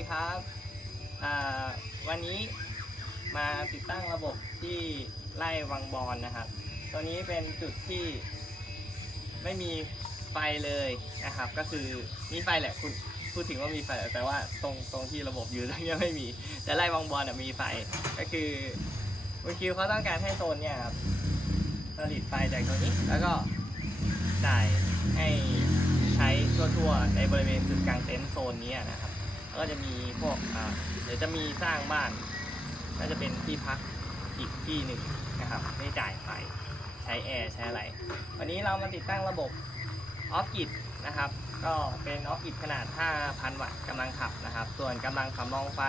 ดีครับวันนี้มาติดตั้งระบบที่ไล่วังบอลนะครับ ตัวนี้เป็นจุดที่ไม่มีไฟเลยนะครับ ก็คือมีไฟแหละคุณพูดถึงว่ามีไฟแต่ว่าตรงตรงที่ระบบอยู่ตรงนี้ไม่มี แต่ไล่วังบอลมีไฟก็คือคุณคิวเขาต้องการให้โซนเนี่ยครับผลิตไฟจากตรงนี้แล้วก็จ่ายให้ใช้ทั่วๆในบริเวณจุดกลางเต็นท์โซนนี้นะครับ ก็จะมีพวกอ่าเดี๋ยวจะมีสร้างบ้านก็จะเป็นที่พักอีกที่หนึ่งนะครับไม่จ่ายไฟใช้แอร์ใช้อะไร วันนี้เรามาติดตั้งระบบออฟกิดนะครับ ก็เป็นออฟกิดขนาด 5,000 วัตต์กำลังขับนะครับ ส่วนกำลังสำรองไฟ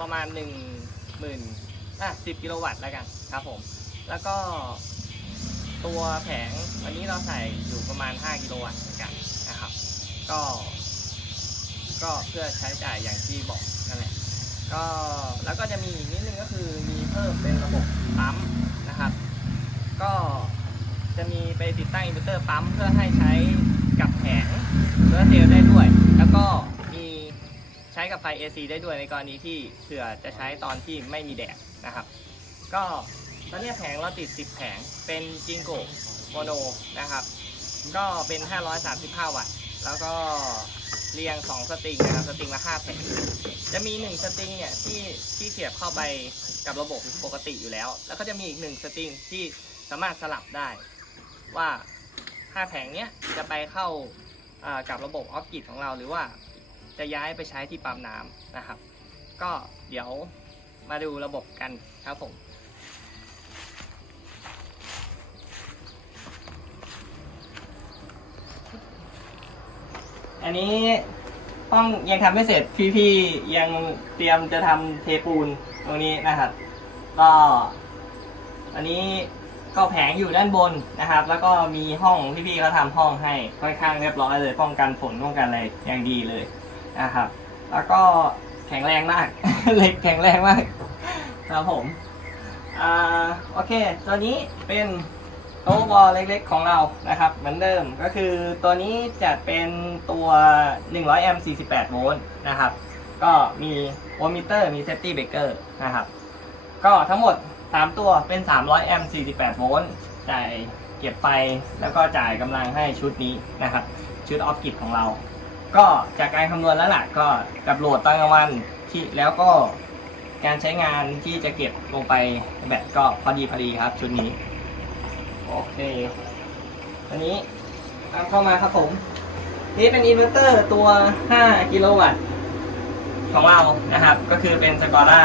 ประมาณ 1 0 0 0 0อะ10 กิโลวัตต์แล้วกันครับผม แล้วก็ตัวแผงวันนี้เราใส่อยู่ประมาณ 5 กิโลวัตต์เหมือนกันนะครับ ก็ ก็เพื่อใช้จ่ายอย่างที่บอกนั่นแหละก็แล้วก็จะมีอีกนิดนึงก็คือมีเพิ่มเป็นระบบปั๊มนะครับ ก็จะมีไปติดตั้งอินเวอร์เตอร์ปั๊มเพื่อให้ใช้กับแผงโซลาร์เซลล์ได้ด้วย แล้วก็มีใช้กับไฟ AC ได้ด้วยในกรณีที่เผื่อจะใช้ตอนที่ไม่มีแดดนะครับ ก็ตอนนี้แผงเราติด 10 แผงเป็นจิงโกโมโนนะครับ ก็เป็น 535 วัตต์ แล้วก็ เรียง2สตริงนะครับสตริงละ5แผงจะมี1สตริงเนี่ยที่ที่เสียบเข้าไปกับระบบปกติอยู่แล้ว แล้วก็จะมีอีก1สตริงที่สามารถสลับได้ ว่า5แผงเนี้ยจะไปเข้าอ่ากับระบบออฟกิดของเราหรือว่าจะย้ายไปใช้ที่ปั๊มน้ำนะครับ ก็เดี๋ยวมาดูระบบกันครับผม อันนี้ห้องยังทำไม่เสร็จพี่ๆยังเตรียมจะทำเทปูนตรงนี้นะครับ ก็อันนี้ก็แผงอยู่ด้านบนนะครับ แล้วก็มีห้องพี่ๆเขาทำห้องให้ค่อนข้างเรียบร้อยเลย ป้องกันฝนป้องกันอะไรอย่างดีเลยนะครับ แล้วก็แข็งแรงมาก เหล็กแข็งแรงมากครับผม อ่าโอเค ตัวนี้เป็น โต๊ะบอลเล็กๆของเรานะครับ เหมือนเดิมก็คือตัวนี้จะเป็นตัว 100 แอมป์ 48 โวลต์นะครับ ก็มีโวลต์มิเตอร์มีเซฟตี้เบรกเกอร์นะครับ ก็ทั้งหมด 3 ตัวเป็น 300 แอมป์ 48 โวลต์จ่ายเก็บไฟแล้วก็จ่ายกำลังให้ชุดนี้นะครับ ชุดออฟกิดของเรา ก็จากการคำนวณแล้วล่ะก็กับโหลดตอนกลางวันที่แล้วก็การใช้งานที่จะเก็บลงไปแบตก็พอดีพอดีครับชุดนี้ โอเค อันนี้ตามเข้ามาครับผม นี่เป็นอินเวอร์เตอร์ตัว 5 กิโลวัตต์ของเรานะครับ ก็คือเป็นสกอร่า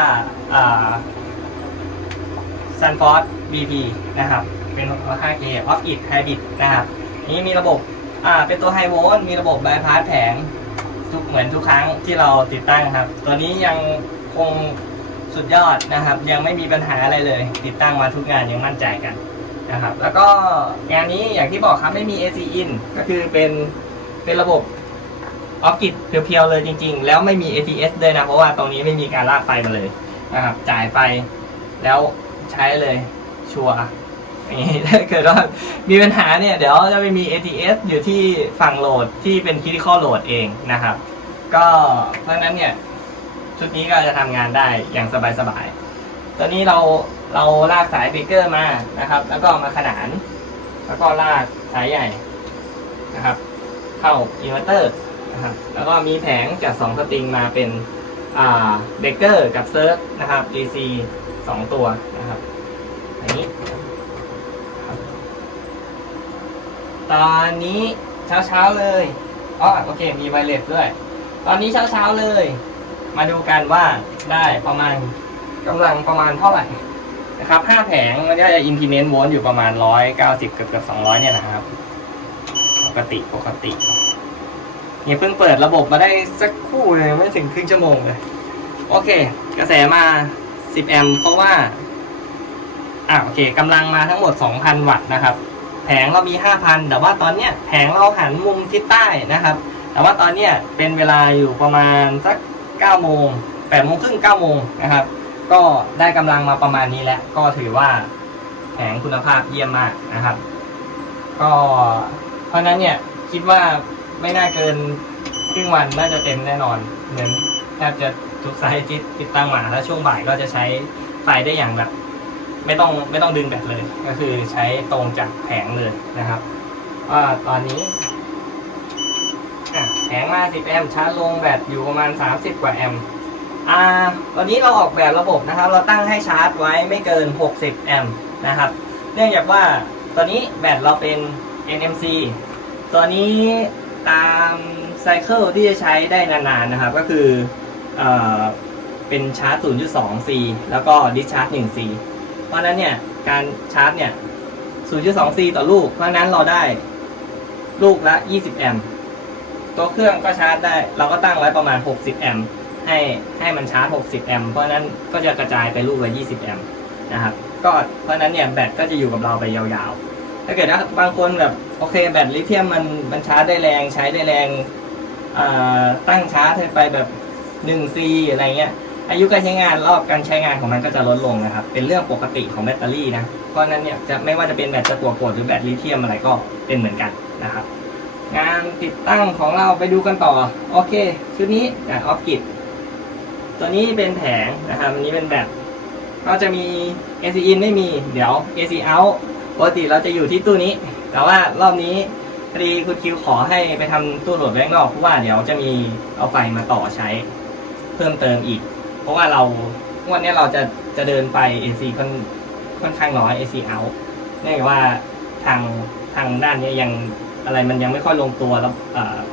ซันฟอร์ด BP นะครับ เป็น 5K Off It Hybrid นะครับ นี่มีระบบ อ่า เป็นตัวไฮโวลต์มีระบบบายพาสแผง ทุกเหมือนทุกครั้งที่เราติดตั้งครับ ตัวนี้ยังคงสุดยอดนะครับ ยังไม่มีปัญหาอะไรเลย ติดตั้งมาทุกงานยังมั่นใจกัน นะครับ แล้วก็งานนี้อย่างที่บอกครับไม่มี AC in ก็คือเป็นเป็นระบบออฟกิดเพียวๆเลยจริง ๆ แล้วไม่มี ATS ด้วยนะ เพราะว่าตรงนี้ไม่มีการลากไฟมาเลยนะครับจ่ายไฟแล้วใช้เลยชัวร์อย่างนี้ถ้าเกิดว่ามีปัญหาเนี่ย เดี๋ยวจะไปมี ATS อยู่ที่ฝั่งโหลดที่เป็น critical load เองนะครับ ก็เพราะนั้นเนี่ย ชุดนี้ก็จะทำงานได้อย่างสบายๆ ตอนนี้เรา เราลากสายเบรเกอร์มานะครับ แล้วก็มาขนาน แล้วก็ลากสายใหญ่นะครับ เข้าอินเวอร์เตอร์นะครับแล้วก็มีแผงจาก2สตริงมาเป็นเบรเกอร์กับเซิร์ฟนะครับ DC 2 ตัวนะครับอันนี้ตอนนี้เช้าเช้าๆเลยอ๋อโอเค มีไวเลสด้วย ตอนนี้เช้าเช้าๆเลย มาดูกันว่าได้ประมาณกำลังประมาณเท่าไหร่ นะครับ5แผงมันก็จะ implement โวลต์อยู่ประมาณ190เกือบเกือบ200เนี่ยนะครับ ปกติปกติเนี่เพิ่งเปิดระบบมาได้สักคู่เลยไม่ถึงครึ่งชั่วโมงเลย โอเค กระแสมา10แอมป์เพราะว่าอะโอเคกำลังมาทั้งหมด2,000วัตต์นะครับ แผงเรามี5,000แต่ว่าตอนเนี้ยแผงเราหันมุมทิศใต้นะครับ แต่ว่าตอนเนี้ยเป็นเวลาอยู่ประมาณสัก9โมง8โมงครึ่ง9โมงนะครับ ก็ได้กำลังมาประมาณนี้แล้ว ก็ถือว่าแผงคุณภาพเยี่ยมมากนะครับ ก็เพราะนั้นเนี่ยคิดว่าไม่น่าเกินครึ่งวันน่าจะเต็มแน่นอน เหมือนแทบจะทุกสายที่ติดตั้งมาแล้วช่วงบ่ายก็จะใช้ไฟได้อย่างแบบ ไม่ต้องไม่ต้องดึงแบตเลย ก็คือใช้ตรงจากแผงเลยนะครับว่าตอนนี้อะแผงมา 10 แอมป์ชาร์จลงแบตอยู่ประมาณ 30 กว่าแอมป์ อ่าตอนนี้เราออกแบบระบบนะครับ เราตั้งให้ชาร์จไว้ไม่เกิน 60 แอมป์นะครับ เนื่องจากว่าตอนนี้แบตเราเป็น NMC ตัวนี้ตามไซเคิลที่จะใช้ได้นานๆนะครับ ก็คือเอเป็นชาร์จ 0.2C แล้วก็ดิสชาร์จ 1C เพราะนั้นเนี่ย การชาร์จเนี่ย 0.2C ต่อลูก เพราะนั้นเราได้ลูกละ 20 แอมป์ตัวเครื่องก็ชาร์จได้ เราก็ตั้งไว้ประมาณ 60 แอมป์ ให้ให้มันชาร์จ 60 แอมป์เพราะนั้นก็จะกระจายไปลูกละ 20 แอมป์นะครับก็เพราะนั้นเนี่ยแบตก็จะอยู่กับเราไปยาวๆ ถ้าเกิดว่าบางคนแบบโอเคแบตลิเธียมมันมันชาร์จได้แรงใช้ได้แรงตั้งชาร์จไปแบบ 1C อะไรเงี้ยอายุการใช้งานรอบการใช้งานของมันก็จะลดลงนะครับ เป็นเรื่องปกติของแบตเตอรี่นะเพราะนั้นเนี่ยจะไม่ว่าจะเป็นแบตตะกั่วกดหรือแบตลิเธียมอะไรก็เป็นเหมือนกันนะครับ งานติดตั้งของเราไปดูกันต่อ โอเค ชุดนี้จากออฟกิด ตัวนี้เป็นแผงนะครับอันนี้เป็นแบตก็จะมี AC in ไม่มีเดี๋ยว AC out ปกติเราจะอยู่ที่ตู้นี้ แต่ว่ารอบนี้พอดีคุณคิวขอให้ไปทำตู้โหลดไว้ข้างนอกเพราะว่าเดี๋ยวจะมีเอาไฟมาต่อใช้เพิ่มเติมอีก เพราะว่าเราวันนี้เราจะจะเดินไป AC ค่อนค่อนข้างน้อย AC out เนื่องจากว่าทางทางด้านนี้ยังอะไรมันยังไม่ค่อยลงตัวแล้ว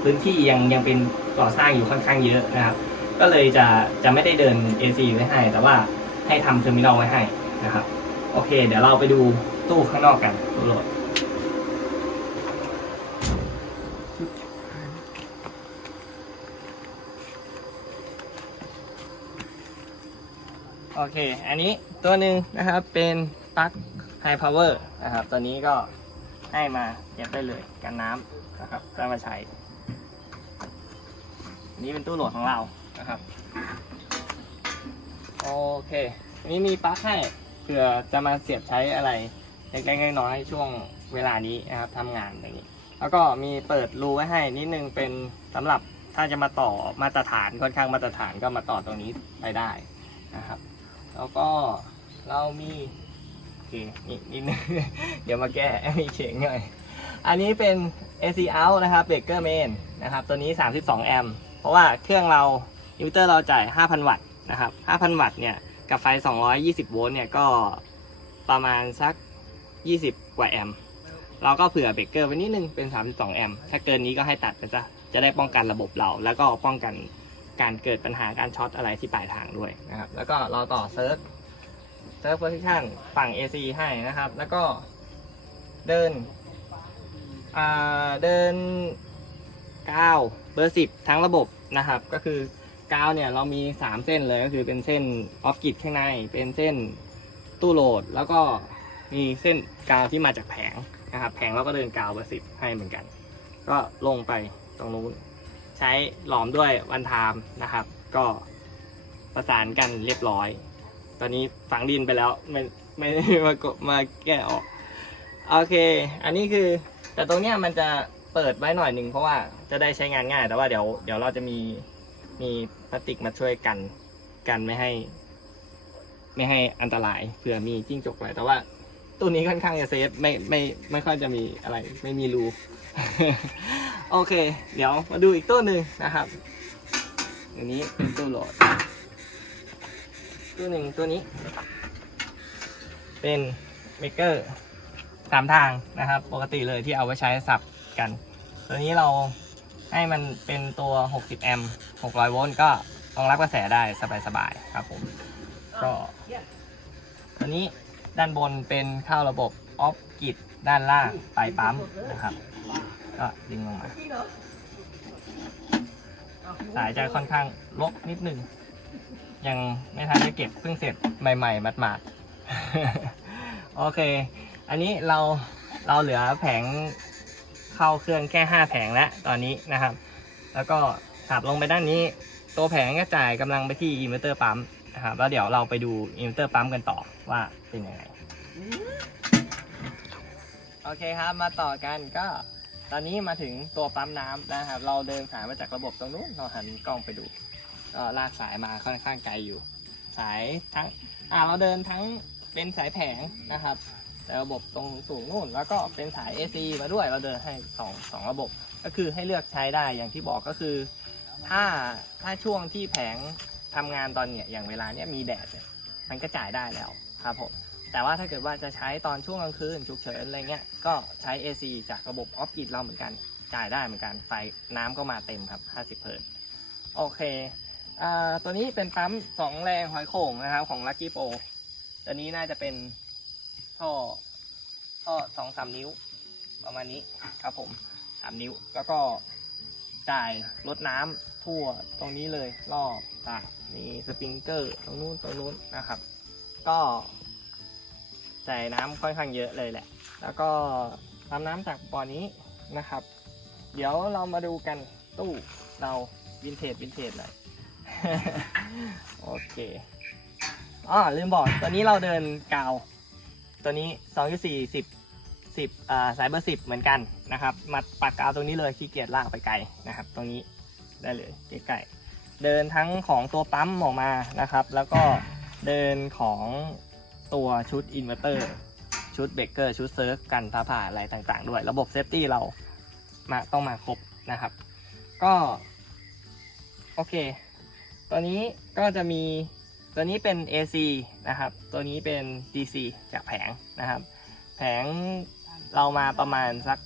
พื้นที่ยังยังเป็นก่อสร้างอยู่ค่อนข้างเยอะนะครับ ก็เลยจะจะไม่ได้เดิน AC ไว้ให้ แต่ว่าให้ทำเทอร์มินอลไว้ให้นะครับ โอเค เดี๋ยวเราไปดูตู้ข้างนอกกันตู้โหลดโอเค อันนี้ตัวหนึ่งนะครับเป็นปลั๊กไฮพาวเวอร์นะครับ ตัวนี้ก็ให้มาเก็บได้เลยกันน้ำนะครับได้มาใช้ อันนี้เป็นตู้โหลดของเรา นะครับ โอเคนี้มีปลั๊กให้เผื่อจะมาเสียบใช้อะไรเล็กๆน้อยๆช่วงเวลานี้นะครับทำงานอย่างนี้ แล้วก็มีเปิดรูไว้ให้นิดนึงเป็นสำหรับถ้าจะมาต่อมาตรฐานค่อนข้างมาตรฐานก็มาต่อตรงนี้ไปได้นะครับ แล้วก็เรามีโอเคนี่นิดนึงเดี๋ยวมาแก้มีเขียงหน่อย อันนี้เป็น AC out นะครับเบรกเกอร์เมนนะครับ ตัวนี้ 32 แอมป์เพราะว่าเครื่องเรา อินเวอร์เตอร์เราจ่าย 5,000 วัตต์นะครับ 5,000 วัตต์เนี่ย กับไฟ 220 โวลต์เนี่ย ก็ประมาณสัก 20 กว่าแอมป์ เราก็เผื่อเบรกเกอร์ไว้นิดนึง เป็น 32 แอมป์ ถ้าเกินนี้ก็ให้ตัดไปซะ จะได้ป้องกันระบบเรา แล้วก็ป้องกันการเกิดปัญหาการช็อตอะไรที่ปลายทางด้วยนะครับ แล้วก็เราต่อเซิร์ฟเซิร์ฟโพซิชันฝั่ง AC ให้นะครับ แล้วก็เดินอ่าเดินกาเบอร์สิบทั้งระบบนะครับ ก็คือ กาวเนี่ยเรามี 3 เส้นเลยก็คือเป็นเส้นออฟกิดข้างใน เป็นเส้นตู้โหลด แล้วก็มีเส้นกาวที่มาจากแผงนะครับแผงเราก็เดินกาวเบอร์สิบให้เหมือนกัน ก็ลงไปตรงนู้นใช้หลอมด้วยวันทามนะครับ ก็ประสานกันเรียบร้อย ตอนนี้ฝังดินไปแล้วไม่ไม่มากมาแก้ออกโอเค อันนี้คือแต่ตรงเนี้ยมันจะเปิดไว้หน่อยหนึ่งเพราะว่าจะได้ใช้งานง่าย แต่ว่าเดี๋ยวเดี๋ยวเราจะมี มีพลาสติกมาช่วยกันกันไม่ให้ ไม่ให้อันตรายเผื่อมีจิ้งจกอะไรแต่ว่าตู้นี้ค่อนข้างจะเซฟไม่ไม่ไม่ค่อยจะมีอะไร ไม่มีรูโอเค เดี๋ยวมาดูอีกตู้หนึ่งนะครับอันนี้เป็นตู้โหลดตู้หนึ่งตัวนี้ เป็นเมกเกอร์สามทางนะครับ ปกติเลยที่เอาไว้ใช้สับกัน ตัวนี้เรา ให้มันเป็นตัว 60 แอมป์600 โวลต์ก็รองรับกระแสได้สบายๆครับผมก็ตัวนี้ด้านบนเป็นเข้าระบบออฟกิดด้านล่างปลายปั๊มนะครับ ก็ดึงลงมา สายจะค่อนข้างลกนิดนึง ยังไม่ทันได้เก็บเพิ่งเสร็จใหม่ๆหมาดๆโอเค อันนี้เราเราเหลือแผง เข้าเครื่องแค่ 5 แผงแล้วตอนนี้นะครับ แล้วก็ถับลงไปด้านนี้ ตัวแผงก็จ่ายกำลังไปที่อินเวอร์เตอร์ปั๊มนะครับแล้วเดี๋ยวเราไปดูอินเวอร์เตอร์ปั๊มกันต่อว่าเป็นยังไงโอเคครับมาต่อกันก็ตอนนี้มาถึงตัวปั๊มน้ำนะครับ เราเดินสายมาจากระบบตรงนู้นเราหันกล้องไปดูก็ลากสายมาค่อนข้างไกลอยู่ สายทั้งอ่าเราเดินทั้งเป็นสายแผงนะครับ ระบบตรงสูงนู่น แล้วก็เป็นสาย AC มาด้วยเราเดินให้สองสองระบบ ก็คือให้เลือกใช้ได้อย่างที่บอกก็คือ ถ้าถ้าช่วงที่แผงทำงานตอนเนี้ยอย่างเวลาเนี้ยมีแดดเนี่ยมันก็จ่ายได้แล้วครับผมแต่ว่าถ้าเกิดว่าจะใช้ตอนช่วงกลางคืนฉุกเฉินอะไรเงี้ยก็ใช้ AC จากระบบออฟกิดเราเหมือนกันจ่ายได้เหมือนกันไฟน้ำก็มาเต็มครับ 50เพิร์ตโอเคอตัวนี้เป็นปั๊ม2แรงหอยโข่งนะครับของ Lucky Pro ตัวนี้น่าจะเป็น ท่อท่อสองสามนิ้ว ประมาณนี้ครับผมสามนิ้วแล้วก็จ่ายรดน้ำทั่วตรงนี้เลยรอบตามีสปริงเกอร์ตรงนู้นตรงนู้นนะครับ ก็จ่ายน้ำค่อนข้างเยอะเลยแหละ แล้วก็ทำน้ำจากบ่อนี้นะครับ เดี๋ยวเรามาดูกันตู้เราวินเทจวินเทจหน่อยโอเคอ๋อลืมบอกตัวนี้เราเดินกาว ตัวนี้2 4 10 10อ่าสายเบอร์10เหมือนกันนะครับ มาปักกาวตรงนี้เลยขี้เกียจลากไปไกลนะครับ ตรงนี้ได้เลยใกล้ๆเดินทั้งของตัวปั๊มออกมานะครับ แล้วก็เดินของตัวชุดอินเวอร์เตอร์ชุดเบรกเกอร์ชุดเซิร์ฟกันฟ้าผ่าอะไรต่างๆ ด้วย ระบบเซฟตี้เรามาต้องมาครบนะครับ ก็ โอเคตัวนี้ก็จะมี ตัวนี้เป็น AC นะครับ ตัวนี้เป็น DC จากแผงนะครับ แผงเรามาประมาณสัก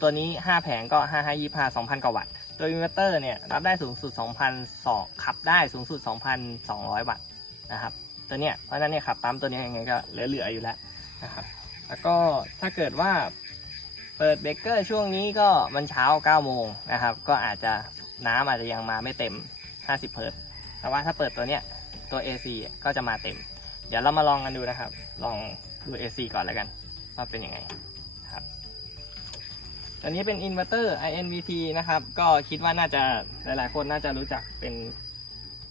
ตัวนี้ 5 แผงก็ 5 5 25 2,000 กว่าวัตต์ ตัวอินเวอร์เตอร์เนี่ยรับได้สูงสุด2,200ขับได้สูงสุด 2,200 วัตต์นะครับ ตัวเนี้ย เพราะฉะนั้นเนี่ยขับปั๊มตัวนี้ยังไงก็เหลือๆอยู่แล้วนะครับ แล้วก็ถ้าเกิดว่าเปิดเบรกเกอร์ช่วงนี้ก็มันเช้า 9 โมงนะครับ ก็อาจจะน้ำอาจจะยังมาไม่เต็ม 50เพิร์ตแต่ว่าถ้าเปิดตัวเนี้ย ตัว AC ก็จะมาเต็ม เดี๋ยวเรามาลองกันดูนะครับ ลองดู AC ก่อนแล้วกันว่าเป็นยังไงครับตัวนี้เป็นอินเวอร์เตอร์ INVT นะครับ ก็คิดว่าน่าจะหลายๆ คนน่าจะรู้จักเป็น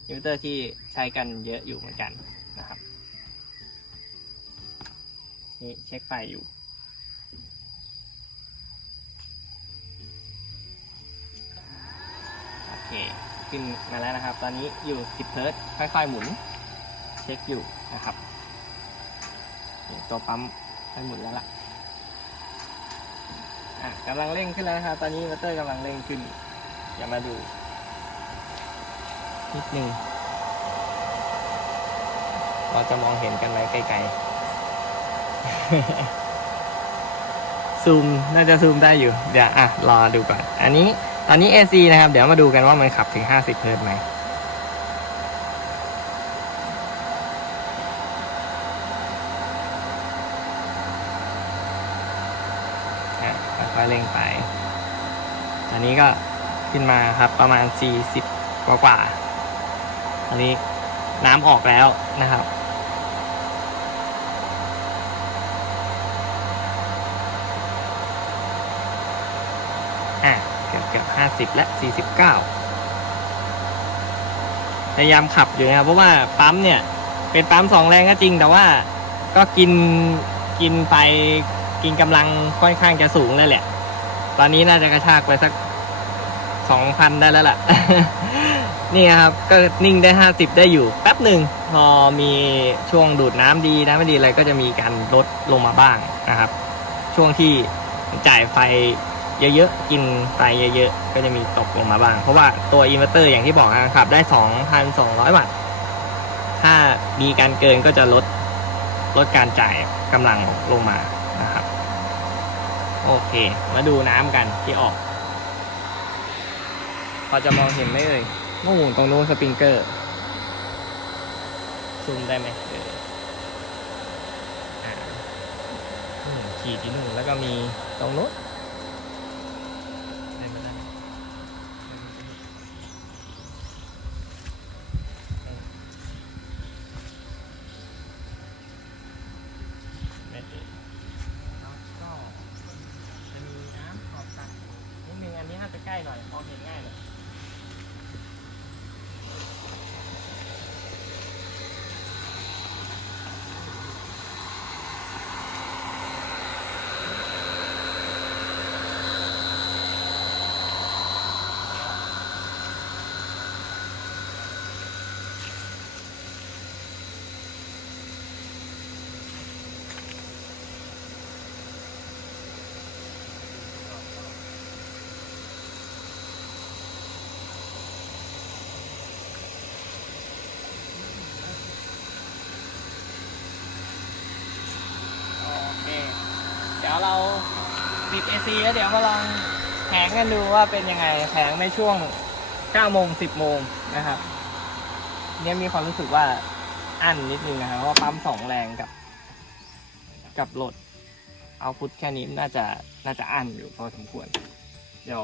อินเวอร์เตอร์ที่ใช้กันเยอะอยู่เหมือนกันนะครับนี่เช็คไฟอยู่โอเค ขึ้นมาแล้วนะครับ ตอนนี้อยู่ 10เฮิร์ตซ์ค่อยๆหมุน เช็คอยู่นะครับตัวปั๊มให้หมุนแล้วล่ะอะกำลังเร่งขึ้นแล้วนะครับตอนนี้มอเตอร์กำลังเร่งขึ้นอย่ามาดูนิดนึงเราจะมองเห็นกันไหมไกลๆซูมน่าจะซูมได้อยู่ เดี๋ยวอะรอดูก่อน อันนี้ ตอนนี้ AC นะครับ เดี๋ยวมาดูกันว่ามันขับถึง 50 เฮิร์ตไหมค่อยๆเร่งไปอันนี้ก็ขึ้นมาครับประมาณ 40 กว่ากว่าๆอันนี้น้ำออกแล้วนะครับ อะเกือบเกือบห้าสิบและสี่สิบเก้าพยายามขับอยู่นะครับเพราะว่าปั๊มเนี่ย เป็นปั๊มสองแรงก็จริง แต่ว่าก็กินกินไปกินกำลังค่อนข้างจะสูงเลยแหละ ตอนนี้น่าจะกระชากไปสักสองพันได้แล้วล่ะ นี่ครับ ก็นิ่งได้ห้าสิบได้อยู่แป๊บหนึ่งพอมีช่วงดูดน้ำดีน้ำไม่ดีอะไรก็จะมีการลดลงมาบ้างนะครับ ช่วงที่จ่ายไฟ เยอะๆ กินไฟเยอะๆ ก็จะมีตกลงมาบ้าง เพราะว่าตัวอินเวอร์เตอร์อย่างที่บอกนะครับ ได้ 2,200 วัตต์ ถ้ามีการเกินก็จะลดลดการจ่ายกำลังลงมานะครับ โอเค มาดูน้ำกันที่ออก พอจะมองเห็นไหมเอ่ยนู่นตรงโน้นสปริงเกอร์ซูมได้ไหมเออขีดที่นู่นแล้วก็มีตรงนู้น ได้ไหมได้ไหมไม่เอ่ยแล้วก็จะมีน้ำขอบสระนิดนึงอันนี้น่าจะใกล้หน่อยมองเห็นง่ายหน่อย เดี๋ ยวเราปิด AC แล้วเดี๋ยวมาลองแผงกันดูว่าเป็นยังไงแผงในช่วง9โมง10โมงนะครับ เนี่ยมีความรู้สึกว่าอั้นนิดนึงนะครับเพราะว่าปั๊มสองแรงกับ กับโหลดเอาพุทแค่นี้น่าจะน่าจะอั้นอยู่พอสมควร เดี๋ยว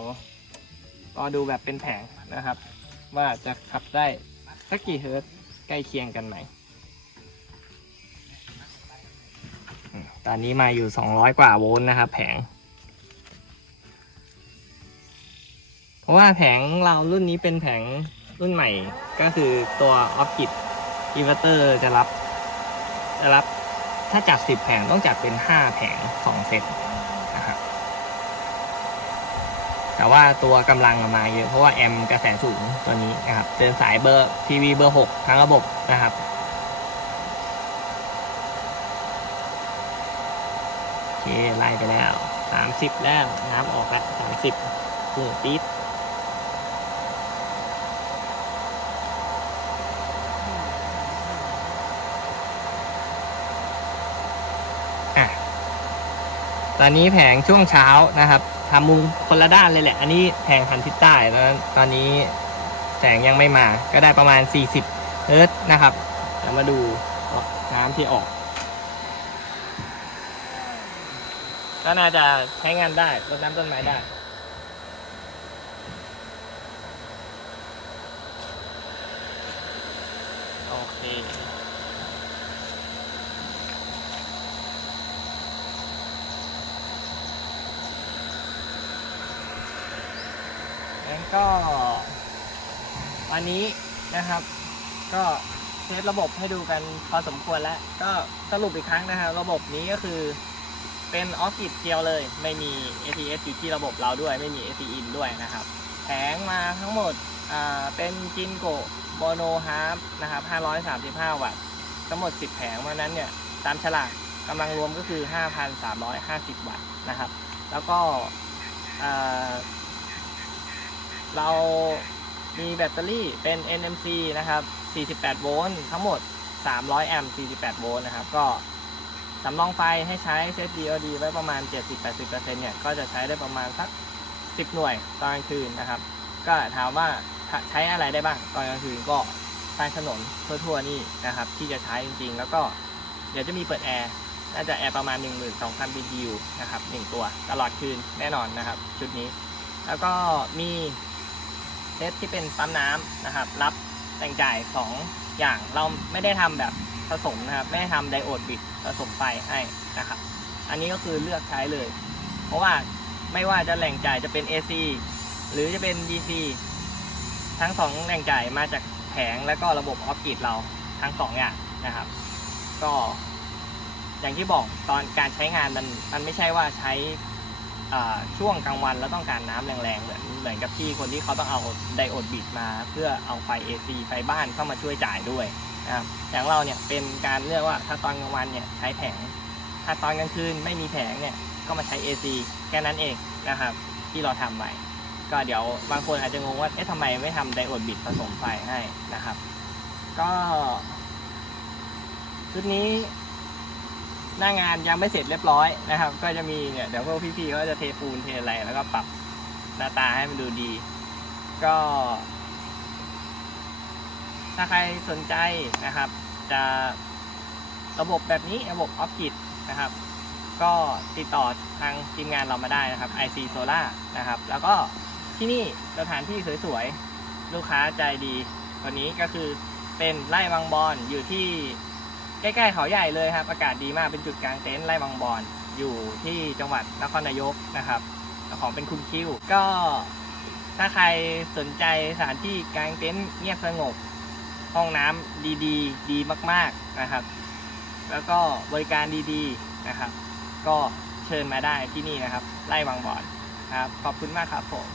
รอดูแบบเป็นแผงนะครับ ว่าจะขับได้สักกี่เฮิร์ตใกล้เคียงกันไหม ตอนนี้มาอยู่ 200 กว่าโวลต์นะครับ แผง เพราะว่าแผงเรารุ่นนี้เป็นแผงรุ่นใหม่ก็คือตัวออฟกิ t อินเวอร์เตอร์จะรับ จะรับถ้าจัด 10 แผงต้องจัดเป็น 5 แผง 2 เซตนะครับแต่ว่าตัวกำลังมาเยอะเพราะว่าแอมป์กระแสสูงตัวนี้นะครับเดินสายเบอร์ทีวีเบอร์ 6 ทั้งระบบนะครับ โอเค ไล่ไปแล้ว30แล้วน้ำออกแล้ว30พุ่งปี๊ดอะตอนนี้แผงช่วงเช้านะครับทำมุมคนละด้านเลยแหละ อันนี้แผงหันทิศใต้แล้วตอนนี้แสงยังไม่มา ก็ได้ประมาณ 40 เฮิร์ตนะครับเดี๋ยวมาดูน้ำที่ออก ก็น่าจะใช้งานได้รดน้ำต้นไม้ได้ โอเคงั้นก็วันนี้นะครับ ก็เทสระบบให้ดูกันพอสมควรแล้ว ก็สรุปอีกครั้งนะครับ ระบบนี้ก็คือ เป็นออฟฟิศเดียวเลย ไม่มี ATS อยู่ที่ระบบเราด้วย ไม่มี AC in ด้วยนะครับ แผงมาทั้งหมดเป็นจินโกโมโนฮาร์นะครับ535 วัตต์ ทั้งหมด 10 แผงเพราะนั้นเนี่ยตามฉลากกำลังรวมก็คือ 5,350 วัตต์นะครับ แล้วก็เรามีแบตเตอรี่เป็น NMC นะครับ 48 โวลต์ทั้งหมด 300 แอมป์ 48 โวลต์นะครับ ก็ สำรองไฟให้ใช้เซต DOD ไว้ประมาณ 70-80%เนี่ย ก็จะใช้ได้ประมาณสัก 10 หน่วยตอนกลางคืนนะครับ ก็ถามว่าใช้อะไรได้บ้างตอนกลางคืนก็ใต้ถนนทั่วๆนี่นะครับ ที่จะใช้จริงๆ แล้วก็เดี๋ยวจะมีเปิดแอร์น่าจะแอร์ประมาณ 12,000 BTU นะครับ1ตัวตลอดคืนแน่นอนนะครับ ชุดนี้ แล้วก็มีเซตที่เป็นปั๊มน้ำนะครับ รับแต่งจ่าย 2 อย่างเราไม่ได้ทำแบบ ผสมนะครับไม่ได้ทำไดโอดบิดผสมไฟให้นะครับ อันนี้ก็คือเลือกใช้เลย เพราะว่าไม่ว่าจะแหล่งจ่ายจะเป็น AC หรือจะเป็น DC ทั้งสองแหล่งจ่ายมาจากแผงและก็ระบบออฟกิดเราทั้งสองอย่างนะครับ ก็อย่างที่บอกตอนการใช้งานมันมันไม่ใช่ว่าใช้ช่วงกลางวันแล้วต้องการน้ำแรงๆ เหมือนเหมือนกับที่คนที่เขาต้องเอาไดโอดบิดมา เพื่อเอาไฟ AC ไฟบ้านเข้ามาช่วยจ่ายด้วย นะครับอย่างเราเนี่ยเป็นการเลือกว่าถ้าตอนกลางวันเนี่ยใช้แผง ถ้าตอนกลางคืนไม่มีแผงเนี่ยก็มาใช้ AC แค่นั้นเองนะครับที่เราทำไว้ก็เดี๋ยวบางคนอาจจะงงว่าเอ๊ะทำไมไม่ทำไดโอดบิดผสมไฟให้นะครับ ก็ชุดนี้หน้างานยังไม่เสร็จเรียบร้อยนะครับ ก็จะมีเนี่ยเดี๋ยวพวกพี่ๆก็จะเทปูนเทอะไรแล้วก็ปรับหน้าตาให้มันดูดี ก็ ถ้าใครสนใจนะครับ จะระบบแบบนี้ระบบออฟกิดนะครับ ก็ติดต่อทางทีมงานเรามาได้นะครับ IC Solar นะครับ แล้วก็ที่นี่สถานที่สวยๆ ลูกค้าใจดีวันนี้ก็คือเป็นไร่บางบอนอยู่ที่ใกล้ๆเขาใหญ่เลยครับ อากาศดีมากเป็นจุดกลางเต็นท์ไร่บางบอนอยู่ที่จังหวัดนครนายกนะครับของเป็นคุณคิวก็ถ้าใครสนใจสถานที่กลางเต็นท์เงียบสงบ ห้องน้ำดีๆดีมากๆนะครับ แล้วก็บริการดีๆนะครับ ก็เชิญมาได้ที่นี่นะครับ ไล่บางบอนครับ ขอบคุณมากครับผม